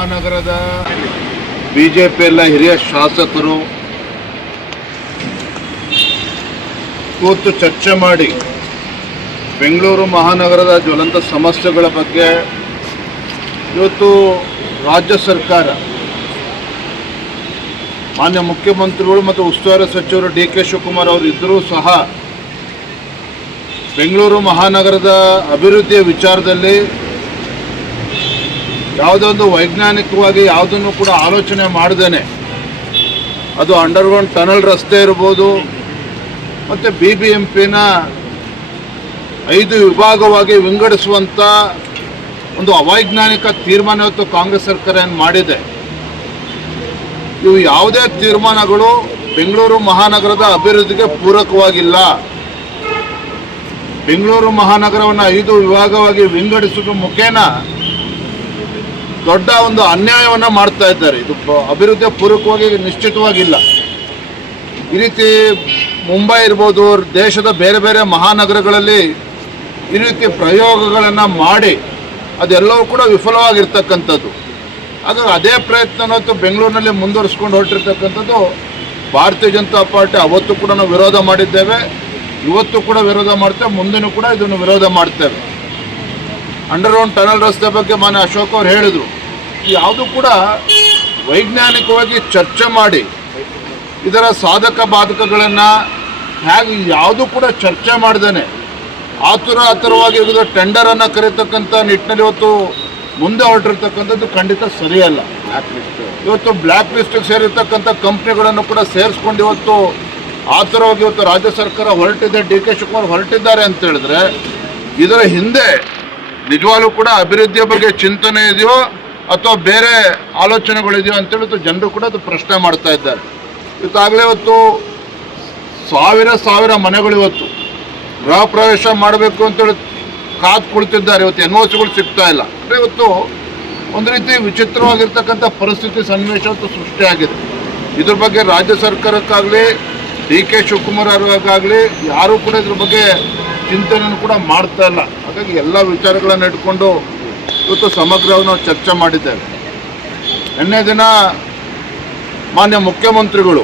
ಮಹಾನಗರದ BJP ಎಲ್ಲ ಹಿರಿಯ ಶಾಸಕರು ಕೂತು ಚರ್ಚೆ ಮಾಡಿ ಬೆಂಗಳೂರು ಮಹಾನಗರದ ಜ್ವಲಂತ ಸಮಸ್ಯೆಗಳ ಬಗ್ಗೆ ಇವತ್ತು ರಾಜ್ಯ ಸರ್ಕಾರ ಮಾನ್ಯ ಮುಖ್ಯಮಂತ್ರಿಗಳು ಮತ್ತು ಉಸ್ತುವಾರಿ ಸಚಿವರು DK ಶಿವಕುಮಾರ್ ಅವರು ಇದ್ದರೂ ಸಹ ಬೆಂಗಳೂರು ಮಹಾನಗರದ ಅಭಿವೃದ್ಧಿಯ ವಿಚಾರದಲ್ಲಿ ಯಾವುದೊಂದು ವೈಜ್ಞಾನಿಕವಾಗಿ ಯಾವುದನ್ನು ಕೂಡ ಆಲೋಚನೆ ಮಾಡದೇನೆ ಅದು ಅಂಡರ್ಗ್ರೌಂಡ್ ಟನಲ್ ರಸ್ತೆ ಇರ್ಬೋದು ಮತ್ತು BBMPನ 5 ವಿಭಾಗವಾಗಿ ವಿಂಗಡಿಸುವಂಥ ಒಂದು ಅವೈಜ್ಞಾನಿಕ ತೀರ್ಮಾನ ಇವತ್ತು ಕಾಂಗ್ರೆಸ್ ಸರ್ಕಾರ ಏನು ಮಾಡಿದೆ. ಇವು ಯಾವುದೇ ತೀರ್ಮಾನಗಳು ಬೆಂಗಳೂರು ಮಹಾನಗರದ ಅಭಿವೃದ್ಧಿಗೆ ಪೂರಕವಾಗಿಲ್ಲ. ಬೆಂಗಳೂರು ಮಹಾನಗರವನ್ನು 5 ವಿಭಾಗವಾಗಿ ವಿಂಗಡಿಸುವ ಮುಖೇನ ದೊಡ್ಡ ಒಂದು ಅನ್ಯಾಯವನ್ನು ಮಾಡ್ತಾ ಇದ್ದಾರೆ. ಇದು ಅಭಿವೃದ್ಧಿಯ ಪೂರಕವಾಗಿ ನಿಶ್ಚಿತವಾಗಿಲ್ಲ. ಈ ರೀತಿ ಮುಂಬೈ ಇರ್ಬೋದು, ದೇಶದ ಬೇರೆ ಬೇರೆ ಮಹಾನಗರಗಳಲ್ಲಿ ಈ ರೀತಿ ಪ್ರಯೋಗಗಳನ್ನು ಮಾಡಿ ಅದೆಲ್ಲವೂ ಕೂಡ ವಿಫಲವಾಗಿರ್ತಕ್ಕಂಥದ್ದು. ಹಾಗಾಗಿ ಅದೇ ಪ್ರಯತ್ನವತ್ತು ಬೆಂಗಳೂರಿನಲ್ಲಿ ಮುಂದುವರಿಸ್ಕೊಂಡು ಹೊರಟಿರ್ತಕ್ಕಂಥದ್ದು ಭಾರತೀಯ ಜನತಾ ಪಾರ್ಟಿ. ಅವತ್ತು ಕೂಡ ನಾವು ವಿರೋಧ ಮಾಡಿದ್ದೇವೆ, ಇವತ್ತು ಕೂಡ ವಿರೋಧ ಮಾಡ್ತೇವೆ, ಮುಂದೆನೂ ಕೂಡ ಇದನ್ನು ವಿರೋಧ ಮಾಡ್ತೇವೆ. ಅಂಡರ್ಗ್ರೌಂಡ್ ಟನಲ್ ರಸ್ತೆ ಬಗ್ಗೆ ಮಾನ್ಯ ಅಶೋಕ್ ಅವರು ಹೇಳಿದರು. ಯಾವುದು ಕೂಡ ವೈಜ್ಞಾನಿಕವಾಗಿ ಚರ್ಚೆ ಮಾಡಿ ಇದರ ಸಾಧಕ ಬಾಧಕಗಳನ್ನು ಹೇಗೆ ಯಾವುದು ಕೂಡ ಚರ್ಚೆ ಮಾಡ್ದೇನೆ ಆತುರವಾಗಿ ಇದು ಟೆಂಡರನ್ನು ಕರೀತಕ್ಕಂಥ ನಿಟ್ಟಿನಲ್ಲಿ ಇವತ್ತು ಮುಂದೆ ಹೊರಟಿರ್ತಕ್ಕಂಥದ್ದು ಖಂಡಿತ ಸರಿಯಲ್ಲ. ಇವತ್ತು ಬ್ಲ್ಯಾಕ್ ಲಿಸ್ಟಿಗೆ ಸೇರಿರ್ತಕ್ಕಂಥ ಕಂಪ್ನಿಗಳನ್ನು ಕೂಡ ಸೇರಿಸ್ಕೊಂಡು ಇವತ್ತು ಆತುರವಾಗಿ ಇವತ್ತು ರಾಜ್ಯ ಸರ್ಕಾರ ಹೊರಟಿದೆ, DK ಶಿವಕುಮಾರ್ ಹೊರಟಿದ್ದಾರೆ ಅಂತ ಹೇಳಿದ್ರೆ ಇದರ ಹಿಂದೆ ನಿಜವಾಗ್ಲೂ ಕೂಡ ಅಭಿವೃದ್ಧಿಯ ಬಗ್ಗೆ ಚಿಂತನೆ ಇದೆಯೋ ಅಥವಾ ಬೇರೆ ಆಲೋಚನೆಗಳಿದೆಯೋ ಅಂತೇಳಿ ಜನರು ಕೂಡ ಅದು ಪ್ರಶ್ನೆ ಮಾಡ್ತಾ ಇದ್ದಾರೆ. ಇವತ್ತಾಗಲೇ ಇವತ್ತು ಸಾವಿರ ಮನೆಗಳು ಇವತ್ತು ಗೃಹ ಪ್ರವೇಶ ಮಾಡಬೇಕು ಅಂತೇಳಿ ಕಾದು ಕುಳಿತಿದ್ದಾರೆ. ಇವತ್ತು NOCಗಳು ಸಿಗ್ತಾ ಇಲ್ಲ. ಅಂದರೆ ಇವತ್ತು ಒಂದು ರೀತಿ ವಿಚಿತ್ರವಾಗಿರ್ತಕ್ಕಂಥ ಪರಿಸ್ಥಿತಿ ಸನ್ನಿವೇಶ ಸೃಷ್ಟಿಯಾಗಿದೆ. ಇದ್ರ ಬಗ್ಗೆ ರಾಜ್ಯ ಸರ್ಕಾರಕ್ಕಾಗಲಿ DK ಶಿವಕುಮಾರ್ ಅವ್ರಿಗಾಗಲಿ ಯಾರೂ ಕೂಡ ಇದ್ರ ಬಗ್ಗೆ ಚಿಂತನೆಯನ್ನು ಕೂಡ ಮಾಡ್ತಾ ಇಲ್ಲ. ಹಾಗಾಗಿ ಎಲ್ಲ ವಿಚಾರಗಳನ್ನು ಇಟ್ಕೊಂಡು ಇವತ್ತು ಸಮಗ್ರವಾಗಿ ನಾವು ಚರ್ಚೆ ಮಾಡಿದ್ದೇವೆ. ನಿನ್ನೆ ದಿನ ಮಾನ್ಯ ಮುಖ್ಯಮಂತ್ರಿಗಳು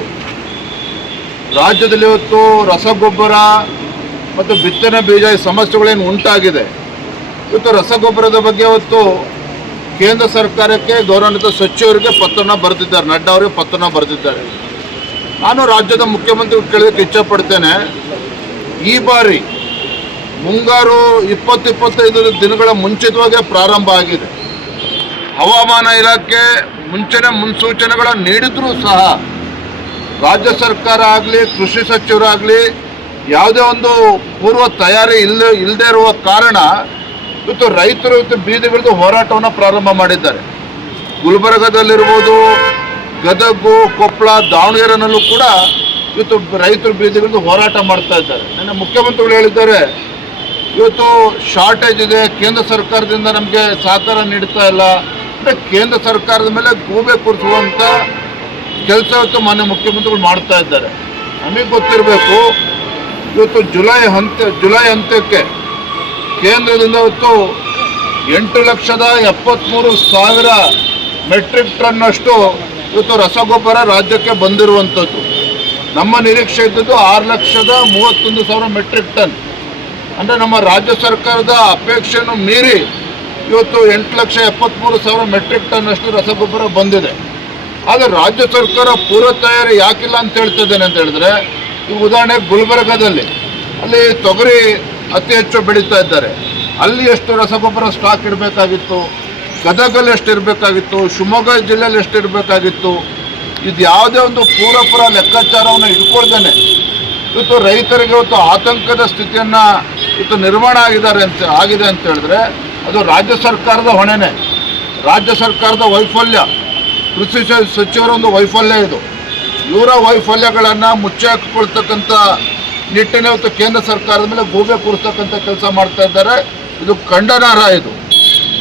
ರಾಜ್ಯದಲ್ಲಿ ಇವತ್ತು ರಸಗೊಬ್ಬರ ಮತ್ತು ಬಿತ್ತನೆ ಬೀಜ ಈ ಸಮಸ್ಯೆಗಳೇನು ಉಂಟಾಗಿದೆ, ಇವತ್ತು ರಸಗೊಬ್ಬರದ ಬಗ್ಗೆ ಇವತ್ತು ಕೇಂದ್ರ ಸರ್ಕಾರಕ್ಕೆ ಗೌರವಾನ್ವಿತ ಸಚಿವರಿಗೆ ಪತ್ರನ ಬರೆದಿದ್ದಾರೆ, ನಡ್ಡಾ ಅವರಿಗೆ ಪತ್ರನ ಬರೆದಿದ್ದಾರೆ. ನಾನು ರಾಜ್ಯದ ಮುಖ್ಯಮಂತ್ರಿಗಳು ಕೇಳೋದಕ್ಕೆ ಇಚ್ಛಪಡ್ತೇನೆ. ಈ ಬಾರಿ ಮುಂಗಾರು 20-25 ದಿನಗಳ ಮುಂಚಿತವಾಗೇ ಪ್ರಾರಂಭ ಆಗಿದೆ. ಹವಾಮಾನ ಇಲಾಖೆ ಮುಂಚೆನೇ ಮುನ್ಸೂಚನೆಗಳನ್ನು ನೀಡಿದ್ರೂ ಸಹ ರಾಜ್ಯ ಸರ್ಕಾರ ಆಗಲಿ ಕೃಷಿ ಸಚಿವರಾಗಲಿ ಯಾವುದೇ ಒಂದು ಪೂರ್ವ ತಯಾರಿ ಇಲ್ಲದೆ ಇರುವ ಕಾರಣ ಇವತ್ತು ರೈತರು ಇವತ್ತು ಬೀದಿಗಿಳಿದು ಹೋರಾಟವನ್ನು ಪ್ರಾರಂಭ ಮಾಡಿದ್ದಾರೆ. ಗುಲ್ಬರ್ಗದಲ್ಲಿರ್ಬೋದು, ಗದಗು, ಕೊಪ್ಪಳ, ದಾವಣಗೆರೆನಲ್ಲೂ ಕೂಡ ಇವತ್ತು ರೈತರು ಬೀದಿಗಿಳಿದು ಹೋರಾಟ ಮಾಡ್ತಾ ಇದ್ದಾರೆ. ನನ್ನ ಮುಖ್ಯಮಂತ್ರಿಗಳು ಹೇಳಿದ್ದಾರೆ, ಇವತ್ತು ಶಾರ್ಟೇಜ್ ಇದೆ, ಕೇಂದ್ರ ಸರ್ಕಾರದಿಂದ ನಮಗೆ ಸಹಕಾರ ನೀಡ್ತಾ ಇಲ್ಲ. ಅಂದರೆ ಕೇಂದ್ರ ಸರ್ಕಾರದ ಮೇಲೆ ಗೂಬೆ ಕೂರಿಸುವಂಥ ಕೆಲಸ ಇವತ್ತು ಮಾನ್ಯ ಮುಖ್ಯಮಂತ್ರಿಗಳು ಮಾಡ್ತಾ ಇದ್ದಾರೆ. ನಮಗೆ ಗೊತ್ತಿರಬೇಕು, ಇವತ್ತು ಜುಲೈ ಅಂತ್ಯಕ್ಕೆ ಕೇಂದ್ರದಿಂದ ಇವತ್ತು 8,73,000 ಮೆಟ್ರಿಕ್ ಟನ್ನಷ್ಟು ಇವತ್ತು ರಸಗೊಬ್ಬರ ರಾಜ್ಯಕ್ಕೆ ಬಂದಿರುವಂಥದ್ದು. ನಮ್ಮ ನಿರೀಕ್ಷೆ ಇದ್ದದ್ದು 6,31,000 ಮೆಟ್ರಿಕ್ ಟನ್. ಅಂದರೆ ನಮ್ಮ ರಾಜ್ಯ ಸರ್ಕಾರದ ಅಪೇಕ್ಷೆಯನ್ನು ಮೀರಿ ಇವತ್ತು 8,73,000 ಮೆಟ್ರಿಕ್ ಟನ್ ಅಷ್ಟು ರಸಗೊಬ್ಬರ ಬಂದಿದೆ. ಆದರೆ ರಾಜ್ಯ ಸರ್ಕಾರ ಪೂರ್ವ ತಯಾರಿ ಯಾಕಿಲ್ಲ ಅಂತ ಹೇಳ್ತಿದ್ದೇನೆ ಅಂತ ಹೇಳಿದ್ರೆ, ಈ ಉದಾಹರಣೆಗೆ ಗುಲ್ಬರ್ಗದಲ್ಲಿ ಅಲ್ಲಿ ತೊಗರಿ ಅತಿ ಹೆಚ್ಚು ಬೆಳೀತಾ ಇದ್ದಾರೆ. ಅಲ್ಲಿ ಎಷ್ಟು ರಸಗೊಬ್ಬರ ಸ್ಟಾಕ್ ಇರಬೇಕಾಗಿತ್ತು, ಗದಗಲ್ಲಿ ಎಷ್ಟು ಇರಬೇಕಾಗಿತ್ತು, ಶಿವಮೊಗ್ಗ ಜಿಲ್ಲೆಯಲ್ಲಿ ಎಷ್ಟು ಇರಬೇಕಾಗಿತ್ತು, ಇದು ಯಾವುದೇ ಒಂದು ಪೂರ್ವಪರ ಲೆಕ್ಕಾಚಾರವನ್ನು ಇಟ್ಕೊಳ್ದೇನೆ ಇವತ್ತು ರೈತರಿಗೆ ಇವತ್ತು ಆತಂಕದ ಸ್ಥಿತಿಯನ್ನು ಇವತ್ತು ನಿರ್ಮಾಣ ಆಗಿದೆ ಅಂತ ಹೇಳಿದ್ರೆ ಅದು ರಾಜ್ಯ ಸರ್ಕಾರದ ಹೊಣೆನೇ, ರಾಜ್ಯ ಸರ್ಕಾರದ ವೈಫಲ್ಯ, ಕೃಷಿ ಸಚಿವರ ಒಂದು ವೈಫಲ್ಯ. ಇದು ಇವರ ವೈಫಲ್ಯಗಳನ್ನು ಮುಚ್ಚಿ ಹಾಕಿಕೊಳ್ತಕ್ಕಂಥ ನಿಟ್ಟಿನ ಇವತ್ತು ಕೇಂದ್ರ ಸರ್ಕಾರದ ಮೇಲೆ ಗೂಬೆ ಕೂರಿಸ್ತಕ್ಕಂಥ ಕೆಲಸ ಮಾಡ್ತಾ ಇದ್ದಾರೆ. ಇದು ಖಂಡನಾರ್ಹ ಇದು.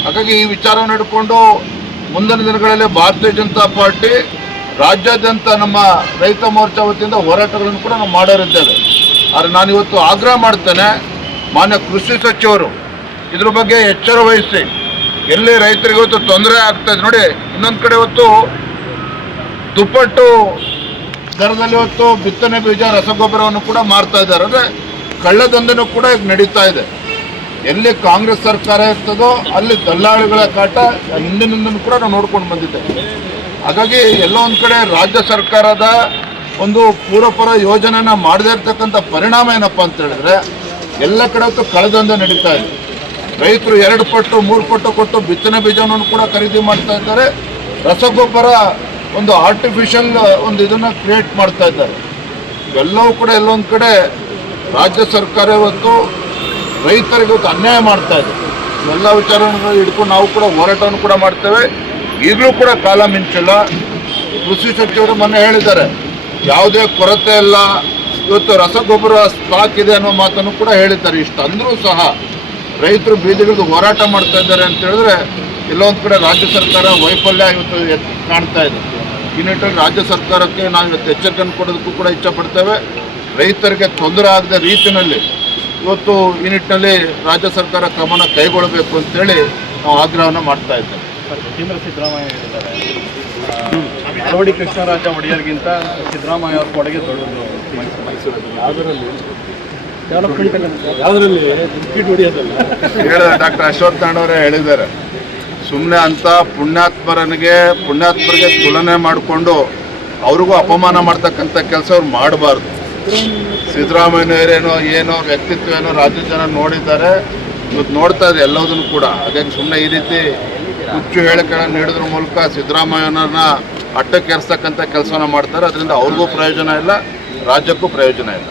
ಹಾಗಾಗಿ ಈ ವಿಚಾರವನ್ನು ಹಿಡ್ಕೊಂಡು ಮುಂದಿನ ದಿನಗಳಲ್ಲಿ ಭಾರತೀಯ ಜನತಾ ಪಾರ್ಟಿ ರಾಜ್ಯಾದ್ಯಂತ ನಮ್ಮ ರೈತ ಮೋರ್ಚಾ ವತಿಯಿಂದ ಹೋರಾಟಗಳನ್ನು ಕೂಡ ನಾವು ಮಾಡೋರಿದ್ದೇವೆ. ಆದರೆ ನಾನಿವತ್ತು ಆಗ್ರಹ ಮಾಡ್ತೇನೆ, ಮಾನ್ಯ ಕೃಷಿ ಸಚಿವರು ಇದ್ರ ಬಗ್ಗೆ ಎಚ್ಚರ ವಹಿಸಿ ಎಲ್ಲಿ ರೈತರಿಗೆ ಇವತ್ತು ತೊಂದರೆ ಆಗ್ತಾ ಇದೆ ನೋಡಿ. ಇನ್ನೊಂದು ಕಡೆ ಇವತ್ತು ದುಪ್ಪಟ್ಟು ದರದಲ್ಲಿ ಇವತ್ತು ಬಿತ್ತನೆ ಬೀಜ ರಸಗೊಬ್ಬರವನ್ನು ಕೂಡ ಮಾರ್ತಾ ಇದ್ದಾರೆ. ಅಂದರೆ ಕಳ್ಳದಂಧೆನೂ ಕೂಡ ಈಗ ನಡೀತಾ ಇದೆ. ಎಲ್ಲಿ ಕಾಂಗ್ರೆಸ್ ಸರ್ಕಾರ ಇರ್ತದೋ ಅಲ್ಲಿ ದಲ್ಲಾಳಿಗಳ ಕಾಟ ಹಿಂದಿನಿಂದನೂ ಕೂಡ ನಾವು ನೋಡ್ಕೊಂಡು ಬಂದಿದ್ದೇವೆ. ಹಾಗಾಗಿ ಎಲ್ಲೋ ಒಂದು ಕಡೆ ರಾಜ್ಯ ಸರ್ಕಾರದ ಒಂದು ಪೂರ್ವಪರ ಯೋಜನೆನ ಮಾಡದೇ ಇರ್ತಕ್ಕಂಥ ಪರಿಣಾಮ ಏನಪ್ಪ ಅಂತ ಹೇಳಿದ್ರೆ ಎಲ್ಲ ಕಡೆ ಹೊತ್ತು ಕಳ್ಳದಂಧೆ ನಡೀತಾ ಇದೆ. ರೈತರು 2 ಪಟ್ಟು 3 ಪಟ್ಟು ಕೊಟ್ಟು ಬಿತ್ತನೆ ಬೀಜವನ್ನು ಕೂಡ ಖರೀದಿ ಮಾಡ್ತಾ ಇದ್ದಾರೆ. ರಸಗೊಬ್ಬರ ಒಂದು ಆರ್ಟಿಫಿಷಿಯಲ್ ಒಂದು ಇದನ್ನು ಕ್ರಿಯೇಟ್ ಮಾಡ್ತಾ ಇದ್ದಾರೆ. ಇವೆಲ್ಲವೂ ಕೂಡ ಎಲ್ಲೊಂದು ಕಡೆ ರಾಜ್ಯ ಸರ್ಕಾರ ಇವತ್ತು ರೈತರಿಗೆ ಇವತ್ತು ಅನ್ಯಾಯ ಮಾಡ್ತಾ ಇದೆ. ಇವೆಲ್ಲ ವಿಚಾರಗಳನ್ನು ಹಿಡ್ಕೊಂಡು ನಾವು ಕೂಡ ಹೋರಾಟವನ್ನು ಕೂಡ ಮಾಡ್ತೇವೆ. ಈಗಲೂ ಕೂಡ ಕಾಲ ಮಿಂಚಿಲ್ಲ. ಕೃಷಿ ಸಚಿವರು ಮೊನ್ನೆ ಹೇಳಿದ್ದಾರೆ ಯಾವುದೇ ಕೊರತೆ ಇಲ್ಲ, ಇವತ್ತು ರಸಗೊಬ್ಬರ ಸ್ಟಾಕ್ ಇದೆ ಅನ್ನೋ ಮಾತನ್ನು ಕೂಡ ಹೇಳಿದ್ದಾರೆ. ಇಷ್ಟು ಅಂದರೂ ಸಹ ರೈತರು ಬೀದಿಗಿಳಿದು ಹೋರಾಟ ಮಾಡ್ತಾ ಇದ್ದಾರೆ ಅಂತ ಹೇಳಿದ್ರೆ ಎಲ್ಲೊಂದು ಕಡೆ ರಾಜ್ಯ ಸರ್ಕಾರ ವೈಫಲ್ಯ ಇವತ್ತು ಕಾಣ್ತಾ ಇದೆ. ಈ ನಿಟ್ಟಿನಲ್ಲಿ ರಾಜ್ಯ ಸರ್ಕಾರಕ್ಕೆ ನಾವು ಇವತ್ತು ಎಚ್ಚರಿಕೆಯನ್ನು ಕೊಡೋದಕ್ಕೂ ಕೂಡ ಇಚ್ಛಪಡ್ತೇವೆ. ರೈತರಿಗೆ ತೊಂದರೆ ಆಗದ ರೀತಿಯಲ್ಲಿ ಇವತ್ತು ಈ ನಿಟ್ಟಿನಲ್ಲಿ ರಾಜ್ಯ ಸರ್ಕಾರ ಕ್ರಮನ ಕೈಗೊಳ್ಳಬೇಕು ಅಂತೇಳಿ ನಾವು ಆಗ್ರಹವನ್ನು ಮಾಡ್ತಾ ಇದ್ದೇವೆ. ಕೇಂದ್ರ ಸಿದ್ದರಾಮಯ್ಯ ಹೇಳಿದ್ದಾರೆ ನಾಲ್ವಡಿ ಕೃಷ್ಣರಾಜ ಒಡೆಯರ್ಗಿಂತ ಸಿದ್ದರಾಮಯ್ಯ ಅವ್ರ ಕೊಡುಗೆ ದೊಡ್ಡದು ಮೈಸೂರಲ್ಲಿ ಯಾವುದರಲ್ಲಿ ಟಿಕೆಟ್ ಹೊಡೆಯೋದಲ್ಲ ಹೇಳಿದ ಡಾಕ್ಟರ್ ಅಶ್ವಥ್ ನಾರಾಯಣವರೇ ಹೇಳಿದ್ದಾರೆ. ಸುಮ್ಮನೆ ಅಂತ ಪುಣ್ಯಾತ್ಮರಿಗೆ ತುಲನೆ ಮಾಡಿಕೊಂಡು ಅವ್ರಿಗೂ ಅಪಮಾನ ಮಾಡ್ತಕ್ಕಂಥ ಕೆಲಸ ಅವ್ರು ಮಾಡಬಾರ್ದು. ಸಿದ್ದರಾಮಯ್ಯನವರೇನೋ ಏನೋ ವ್ಯಕ್ತಿತ್ವ ಏನೋ ರಾಜ್ಯದ ಜನ ನೋಡಿದ್ದಾರೆ, ಇವತ್ತು ನೋಡ್ತಾ ಇದೆ ಎಲ್ಲದನ್ನು ಕೂಡ. ಹಾಗಾಗಿ ಸುಮ್ಮನೆ ಈ ರೀತಿ ಹುಚ್ಚು ಹೇಳಿಕೆಗಳನ್ನು ನೀಡೋದ್ರ ಮೂಲಕ ಸಿದ್ದರಾಮಯ್ಯನವ್ರನ್ನ ಅಟ್ಟಕ್ಕೇರಿಸ್ತಕ್ಕಂಥ ಕೆಲಸನ ಮಾಡ್ತಾರೆ. ಅದರಿಂದ ಅವ್ರಿಗೂ ಪ್ರಯೋಜನ ಇಲ್ಲ, ರಾಜ್ಯಕ್ಕೂ ಪ್ರಯೋಜನ ಇಲ್ಲ.